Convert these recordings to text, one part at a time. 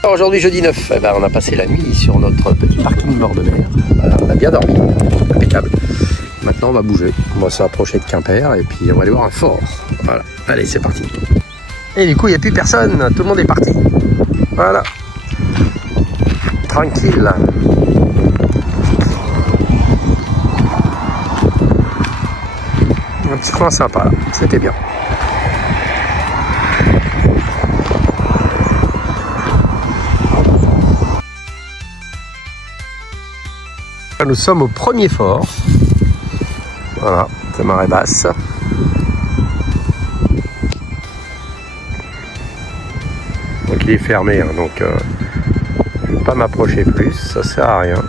Alors aujourd'hui jeudi 9, eh ben, on a passé la nuit sur notre petit parking bord de mer. Voilà, on a bien dormi, impeccable. Maintenant on va bouger, on va se rapprocher de Quimper et puis on va aller voir un fort. Voilà, allez c'est parti. Et du coup il n'y a plus personne, tout le monde est parti. Voilà. Tranquille. Un petit coin sympa là, c'était bien. Nous sommes au premier fort. Voilà, c'est marée basse. Donc il est fermé, hein, donc je ne vais pas m'approcher plus, ça sert à rien.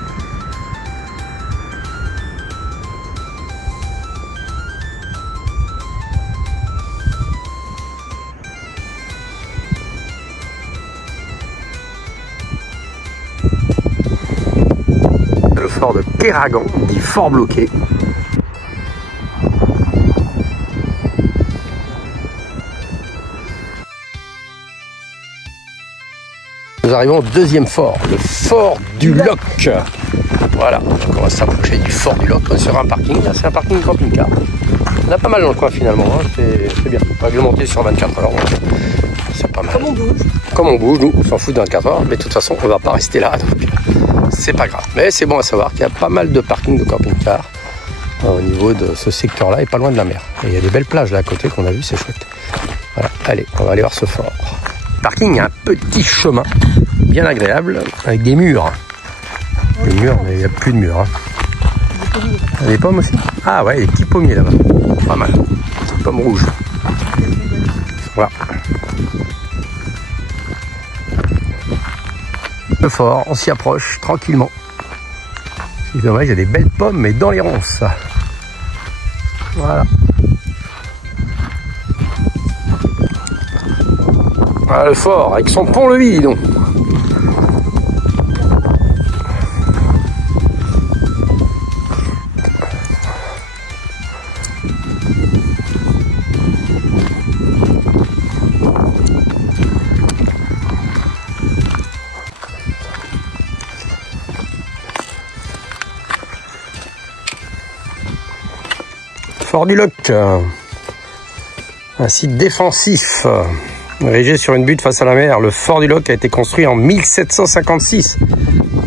Le fort de Kéragan, dit fort bloqué. Nous arrivons au deuxième fort, le fort du Loch. Voilà, donc on va s'approcher du fort du Loch. On est sur un parking, c'est un parking camping-car. On a pas mal dans le coin finalement, hein. C'est bien. Réglementé sur 24 heures, c'est pas mal. Comme on bouge. Comme on bouge, nous, on s'en fout de 24 heures, mais de toute façon, on va pas rester là, donc c'est pas grave. Mais c'est bon à savoir qu'il y a pas mal de parkings de camping-car au niveau de ce secteur-là et pas loin de la mer. Et il y a des belles plages là à côté qu'on a vu, c'est chouette. Voilà, allez, on va aller voir ce fort. Parking, il y a un petit chemin bien agréable avec des murs. Des murs, mais il n'y a plus de murs. Hein. Il y a des pommes aussi. Ah ouais, des petits pommiers là-bas. Pas mal. Des pommes rouges. Voilà. Le fort, on s'y approche tranquillement. C'est dommage, il y a des belles pommes, mais dans les ronces. Voilà. Voilà le fort avec son pont-levis, dis donc. Fort du Loch, un site défensif érigé sur une butte face à la mer. Le fort du Loch a été construit en 1756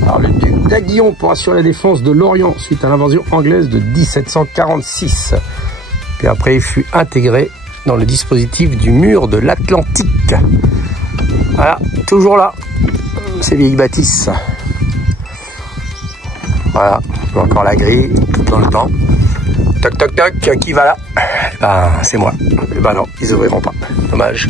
par le duc d'Aiguillon pour assurer la défense de l'Orient suite à l'invasion anglaise de 1746. Puis après, il fut intégré dans le dispositif du mur de l'Atlantique. Voilà, toujours là, ces vieilles bâtisses. Voilà, encore la grille dans le temps. Toc toc toc, qui va là? Eh ben, c'est moi. Eh ben non, ils ouvriront pas. Dommage.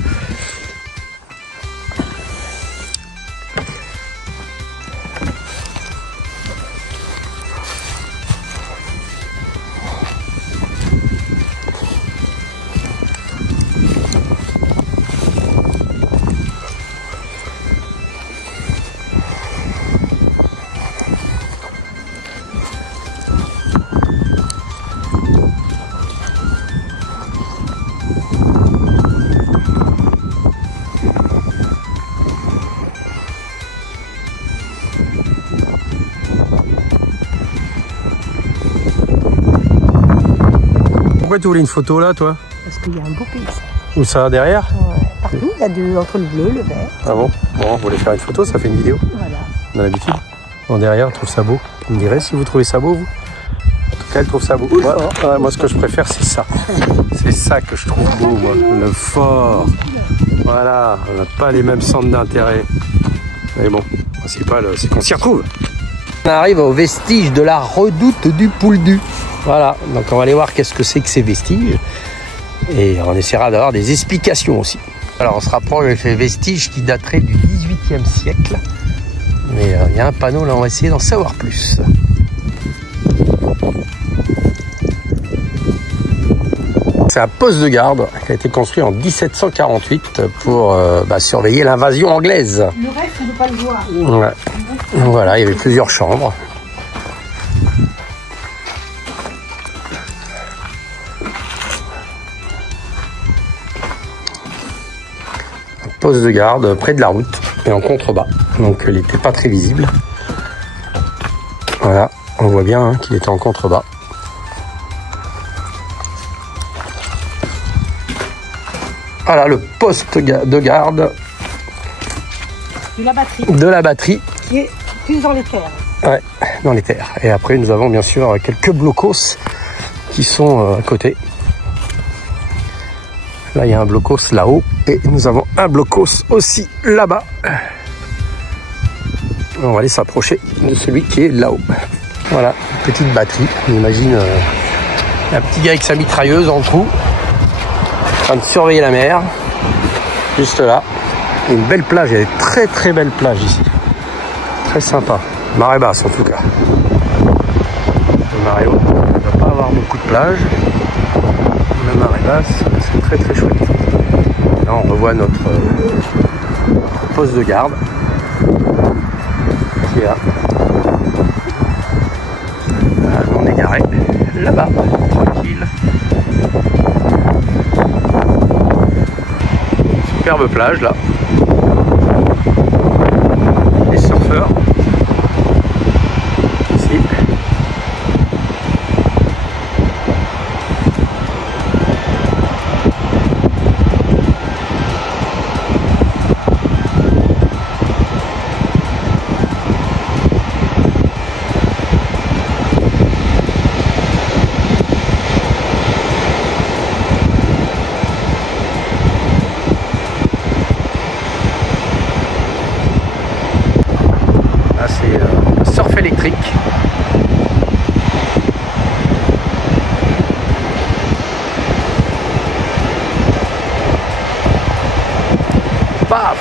Pourquoi tu voulais une photo là, toi? Parce qu'il y a un beau paysage. Où ça, derrière? Ouais, partout, il y a deux, entre le bleu, le vert. Ah bon? Bon, on voulait faire une photo, ça fait une vidéo. Voilà. On a l'habitude. En derrière, on trouve ça beau. Vous me direz si vous trouvez ça beau, vous? En tout cas, elle trouve ça beau. Moi, ce que je préfère, c'est ça. C'est ça que je trouve beau, moi. Le fort. Voilà, on n'a pas les mêmes centres d'intérêt. Mais bon, le principal, c'est qu'on s'y retrouve. On arrive aux vestiges de la redoute du Pouldu. Voilà, donc on va aller voir qu'est-ce que c'est que ces vestiges. Et on essaiera d'avoir des explications aussi. Alors on se rapproche de ces vestiges qui dateraient du XVIIIe siècle. Mais il y a un panneau là, on va essayer d'en savoir plus. C'est un poste de garde qui a été construit en 1748 pour surveiller l'invasion anglaise. Le reste, on ne peut pas le voir. Ouais. Voilà, il y avait plusieurs chambres. Un poste de garde près de la route et en contrebas. donc il n'était pas très visible. Voilà, on voit bien hein, qu'il était en contrebas. Voilà le poste de garde de la batterie. Qui est plus dans les terres. Ouais, dans les terres. Et après nous avons bien sûr quelques blocos qui sont à côté. Là il y a un blocos là-haut et nous avons un blocos aussi là-bas. On va aller s'approcher de celui qui est là-haut. Voilà, petite batterie. On imagine un petit gars avec sa mitrailleuse en trou, en train de surveiller la mer. Juste là. Une belle plage, il y a des très très belles plages ici. Très sympa. Marée basse en tout cas. Le marée haute, on ne va pas avoir beaucoup de plages. La marée basse, c'est très très chouette. Là on revoit notre poste de garde. Qui est là. On est garé là-bas, tranquille. Superbe plage là. Les surfeurs. Ici. Surf électrique. Paf.